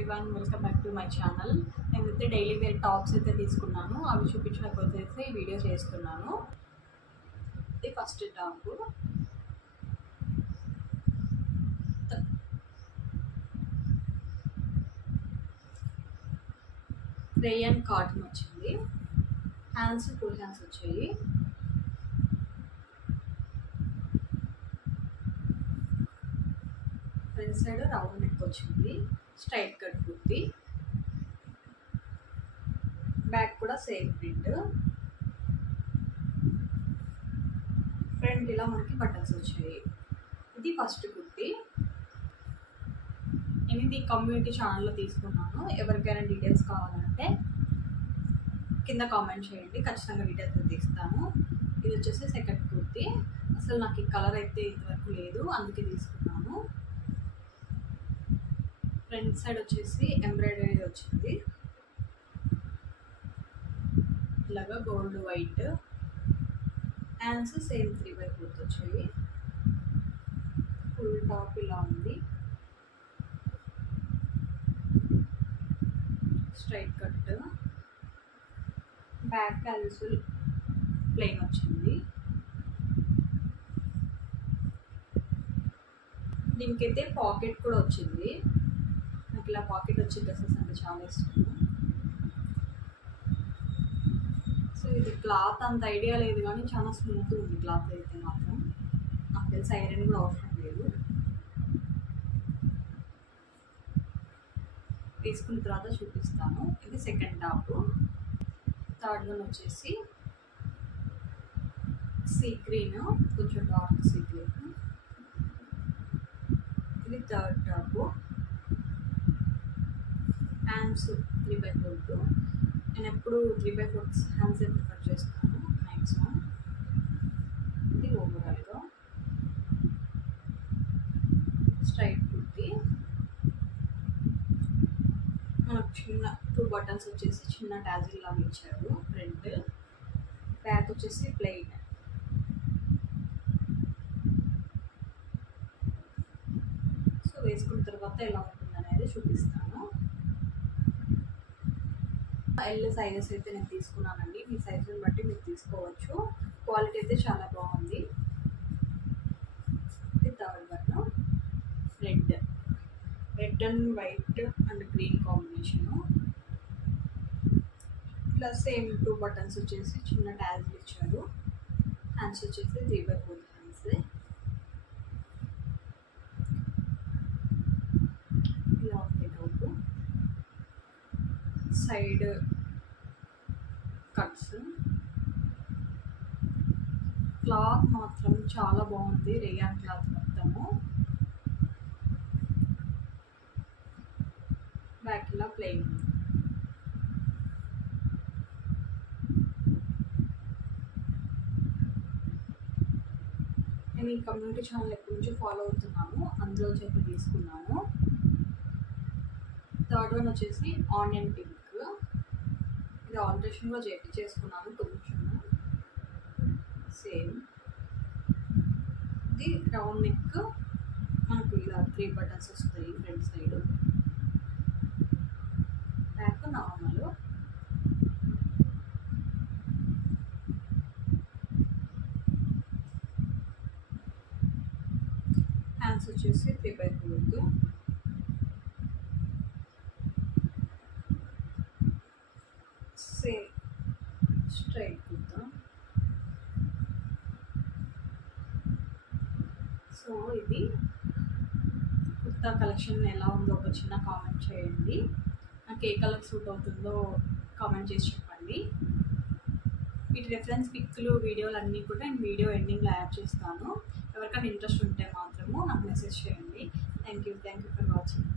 Everyone, welcome back to my channel. నేనైతే daily wear tops అయితే తీసుకున్నాను, అవి చూపించడానికి అయితే ఈ వీడియో చేస్తున్నాను. ఇది ఫస్ట్ టాప్. రేయన్ కాటన్ వచ్చింది. హ్యాండ్స్ ఫుల్ హ్యాండ్స్ వచ్చాయి. ఫ్రంట్ సైడ్ రౌండ్ నెక్ వచ్చింది. Straight cut kurti. బ్యాక్ కూడా సేమ్ ప్రింట్. ఫ్రంట్ ఇలా మనకి బటన్స్ వచ్చాయి. ఇది ఫస్ట్ కుర్తి. నేను ఇది కమ్యూనిటీ ఛానల్లో తీసుకున్నాను. ఎవరికైనా డీటెయిల్స్ కావాలంటే కింద కామెంట్ చేయండి, ఖచ్చితంగా డీటెయిల్స్ తీస్తాను. ఇది వచ్చేసి సెకండ్ కుర్తి. అసలు నాకు ఈ కలర్ అయితే ఇంతవరకు లేదు, అందుకే తీసుకున్నాను. ఫ్రంట్ సైడ్ వచ్చేసి ఎంబ్రాయిడరీ వచ్చింది, ఇలాగా గోల్డ్ వైట్. హ్యాండ్స్ సేమ్ 3/4 వచ్చాయి. ఫుల్ టాప్ ఇలా ఉంది. Straight cut. Back as usual plain వచ్చింది. దీనికైతే పాకెట్ కూడా వచ్చింది. నాకు ఇలా పాకెట్ వచ్చే డ్రెస్సెస్ అంటే చాలా ఇష్టం. సో ఇది క్లాత్ అంత ఐడియా లేదు, కానీ చాలా స్మూత్ ఉంది క్లాత్ అయితే మాత్రం. నాకు తెలిసి ఐరన్ కూడా అవసరం లేదు. వేసుకున్న తర్వాత చూపిస్తాను. ఇది సెకండ్ టాప్. థర్డ్ వన్ వచ్చేసి సీ గ్రీన్, కొంచెం డార్క్ సీ గ్రీన్. ఇది థర్డ్ టాప్. హ్యాండ్స్ 3/4. నేను ఎప్పుడు 3/4 హ్యాండ్స్ ప్రిఫర్ చేస్తాను మ్యాక్సిమం. ఇది ఓవరాల్గా స్ట్రైట్ కుర్తి. మనకు చిన్న 2 బటన్స్ వచ్చేసి చిన్న టాజిల్ లాగా ఇచ్చారు. ఫ్రంట్ బ్యాక్ వచ్చేసి ప్లెయిన్. సో వేసుకున్న తర్వాత ఎలా ఉంటుంది అనేది చూపిస్తాను. ఎల్ సైజెస్ అయితే నేను తీసుకున్నానండి. మీ సైజుని బట్టి మీరు తీసుకోవచ్చు. క్వాలిటీ అయితే చాలా బాగుంది. ఇది third one. Red and white and green combination. ఇలా సేమ్ 2 బటన్స్ వచ్చేసి చిన్న ట్యాగ్లు ఇచ్చారు. హ్యాండ్స్ వచ్చేసి 3/4 హ్యాండ్స్. ఇలా ఉంది టాప్. Side cuts. క్లాత్ మాత్రం చాలా బాగుంది. రేయాన్ క్లాత్ మొత్తము. బ్యాక్ ఇలా ప్లెయిన్. నేను ఈ కమ్యూనిటీ ఛానల్ ఎప్పటి నుంచో ఫాలో అవుతున్నాను, అందులో అయితే తీసుకున్నాను. థర్డ్ వన్ వచ్చేసి ఆనియన్ పింక్. ఇది ఆల్టరేషన్ కూడా చేసుకున్నాను కొంచెం. సేమ్. ఇది రౌండ్ నెక్. మనకు ఇలా 3 బటన్స్ వస్తాయి front side. Back normal. Hands వచ్చేసి 3/4. Same straight kurta. సో ఇది కుర్తా కలెక్షన్ ఎలా ఉందో ఒక చిన్న కామెంట్ చేయండి. నాకు ఏ కలర్ సూట్ అవుతుందో కామెంట్ చేసి చెప్పండి. వీటి రెఫరెన్స్ పిక్లు, వీడియోలు అన్నీ కూడా నేను వీడియో ఎండింగ్లో యాడ్ చేస్తాను. ఎవరికైనా ఇంట్రెస్ట్ ఉంటే మాత్రము నాకు మెసేజ్ చేయండి. Thank you for watching.